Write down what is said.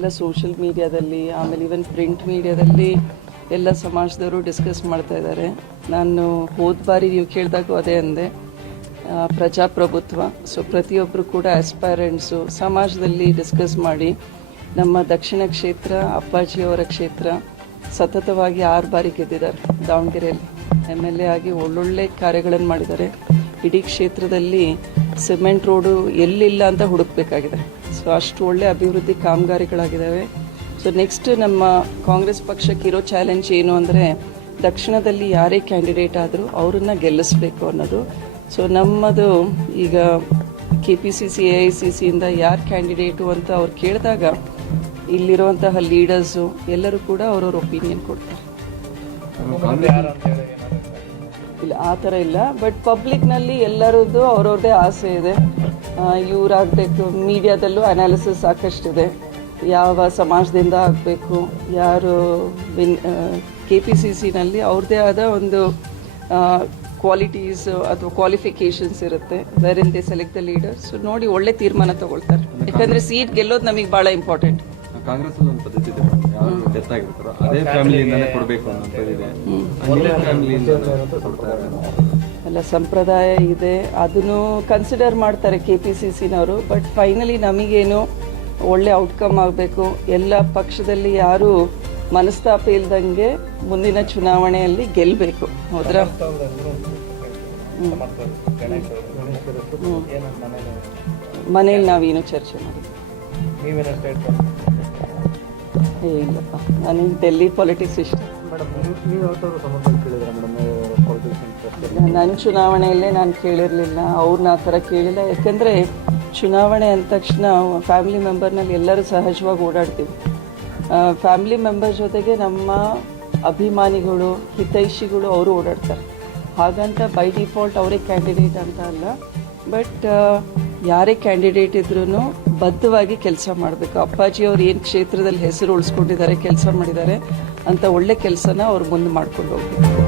ಎಲ್ಲ ಸೋಷಿಯಲ್ ಮೀಡಿಯಾದಲ್ಲಿ ಆಮೇಲೆ ಈವನ್ ಪ್ರಿಂಟ್ ಮೀಡಿಯಾದಲ್ಲಿ ಎಲ್ಲ ಸಮಾಜದವರು ಡಿಸ್ಕಸ್ ಮಾಡ್ತಾ ಇದ್ದಾರೆ. ನಾನು ಹೋದ ಬಾರಿ ನೀವು ಕೇಳಿದಾಗೂ ಅದೇ ಅಂದೆ, ಪ್ರಜಾಪ್ರಭುತ್ವ. ಸೊ ಪ್ರತಿಯೊಬ್ಬರು ಕೂಡ ಆಸ್ಪೈರೆಂಟ್ಸು ಸಮಾಜದಲ್ಲಿ ಡಿಸ್ಕಸ್ ಮಾಡಿ ನಮ್ಮ ದಕ್ಷಿಣ ಕ್ಷೇತ್ರ ಅಪ್ಪಾಜಿಯವರ ಕ್ಷೇತ್ರ ಸತತವಾಗಿ 6 ಬಾರಿ ಗೆದ್ದಿದ್ದಾರೆ. ದಾವಣಗೆರೆಯಲ್ಲಿ MLA ಆಗಿ ಒಳ್ಳೊಳ್ಳೆ ಕಾರ್ಯಗಳನ್ನು ಮಾಡಿದ್ದಾರೆ. ಇಡೀ ಕ್ಷೇತ್ರದಲ್ಲಿ ಸಿಮೆಂಟ್ ರೋಡು ಎಲ್ಲಿಲ್ಲ ಅಂತ ಹುಡುಕಬೇಕಾಗಿದೆ. ಸೊ ಅಷ್ಟು ಒಳ್ಳೆ ಅಭಿವೃದ್ಧಿ ಕಾಮಗಾರಿಗಳಾಗಿದ್ದಾವೆ. ಸೊ ನೆಕ್ಸ್ಟ್ ನಮ್ಮ ಕಾಂಗ್ರೆಸ್ ಪಕ್ಷಕ್ಕೆ ಇರೋ ಚಾಲೆಂಜ್ ಏನು ಅಂದರೆ ದಕ್ಷಿಣದಲ್ಲಿ ಯಾರೇ ಕ್ಯಾಂಡಿಡೇಟ್ ಆದರೂ ಅವರನ್ನು ಗೆಲ್ಲಿಸಬೇಕು ಅನ್ನೋದು. ಸೊ ನಮ್ಮದು ಈಗ KPCC AICCಯಿಂದ ಯಾರು ಕ್ಯಾಂಡಿಡೇಟು ಅಂತ ಅವ್ರು ಕೇಳಿದಾಗ ಇಲ್ಲಿರುವಂತಹ ಲೀಡರ್ಸು ಎಲ್ಲರೂ ಕೂಡ ಅವ್ರವ್ರ ಒಪಿನಿಯನ್ ಕೊಡ್ತಾರೆ. ಇಲ್ಲ ಆ ಥರ ಇಲ್ಲ, ಬಟ್ ಪಬ್ಲಿಕ್ನಲ್ಲಿ ಎಲ್ಲರದ್ದು ಅವ್ರವ್ರದ್ದೇ ಆಸೆ ಇದೆ. ಇವರಾಗಬೇಕು, ಮೀಡಿಯಾದಲ್ಲೂ ಅನಾಲಿಸಿಸ್ ಸಾಕಷ್ಟಿದೆ, ಯಾವ ಸಮಾಜದಿಂದ ಆಗಬೇಕು, ಯಾರು KPCCನಲ್ಲಿ ಅವ್ರದ್ದೇ ಆದ ಒಂದು ಕ್ವಾಲಿಟೀಸ್ ಅಥವಾ ಕ್ವಾಲಿಫಿಕೇಷನ್ಸ್ ಇರುತ್ತೆ. Where in they select the leaders. ನೋಡಿ ಒಳ್ಳೆ ತೀರ್ಮಾನ ತಗೊಳ್ತಾರೆ. ಯಾಕಂದರೆ ಸೀಟ್ ಗೆಲ್ಲೋದು ನಮಗೆ ಭಾಳ ಇಂಪಾರ್ಟೆಂಟ್. ಕಾಂಗ್ರೆಸ್ ಒಂದು ಪದ್ಧತಿ ಇದೆ, ಯಾರು ಡೆತ್ ಆಗಿರ್ತಾರೋ ಅದೇ ಫ್ಯಾಮಿಲಿಯಿಂದನೇ ಕೊಡಬೇಕು ಅನ್ನೋದಿದೆ. ಎಲ್ಲ ಸಂಪ್ರದಾಯ ಇದೆ, ಅದನ್ನು ಕನ್ಸಿಡರ್ ಮಾಡ್ತಾರೆ KPCCನವರು. ಬಟ್ ಫೈನಲಿ ನಮಗೇನು ಒಳ್ಳೆ ಔಟ್ಕಮ್ ಆಗಬೇಕು. ಎಲ್ಲ ಪಕ್ಷದಲ್ಲಿ ಯಾರು ಮನಸ್ತಾಪ ಇಲ್ದಂಗೆ ಮುಂದಿನ ಚುನಾವಣೆಯಲ್ಲಿ ಗೆಲ್ಲಬೇಕು. ಹೌದ್ರಾ? ಮನೇಲಿ ನಾವೇನು ಚರ್ಚೆ ಮಾಡಿದ್ವಿ. ಇಲ್ಲಪ್ಪ, ನನಗೆ ಡೆಲ್ಲಿ ಪಾಲಿಟಿಕ್ಸ್ ಇಷ್ಟ. ನನ್ನ ಚುನಾವಣೆಯಲ್ಲೇ ನಾನು ಕೇಳಿರಲಿಲ್ಲ, ಅವ್ರನ್ನ ಆ ಥರ ಕೇಳಿಲ್ಲ. ಯಾಕಂದರೆ ಚುನಾವಣೆ ಅಂದ ತಕ್ಷಣ ಫ್ಯಾಮಿಲಿ ಮೆಂಬರ್ನಲ್ಲಿ ಎಲ್ಲರೂ ಸಹಜವಾಗಿ ಓಡಾಡ್ತೀವಿ. ಫ್ಯಾಮಿಲಿ ಮೆಂಬರ್ ಜೊತೆಗೆ ನಮ್ಮ ಅಭಿಮಾನಿಗಳು, ಹಿತೈಷಿಗಳು ಅವರು ಓಡಾಡ್ತಾರೆ. ಹಾಗಂತ ಬೈ ಡಿಫಾಲ್ಟ್ ಅವರೇ ಕ್ಯಾಂಡಿಡೇಟ್ ಅಂತ ಅಲ್ಲ. ಬಟ್ ಯಾರೇ ಕ್ಯಾಂಡಿಡೇಟ್ ಇದ್ರೂ ಬದ್ಧವಾಗಿ ಕೆಲಸ ಮಾಡಬೇಕು. ಅಪ್ಪಾಜಿಯವರು ಏನು ಕ್ಷೇತ್ರದಲ್ಲಿ ಹೆಸರು ಉಳಿಸ್ಕೊಂಡಿದ್ದಾರೆ, ಕೆಲಸ ಮಾಡಿದ್ದಾರೆ ಅಂತ ಒಳ್ಳೆ ಕೆಲಸನ ಅವ್ರು ಮುಂದೆ ಮಾಡ್ಕೊಂಡು ಹೋಗ್ಬೇಕು.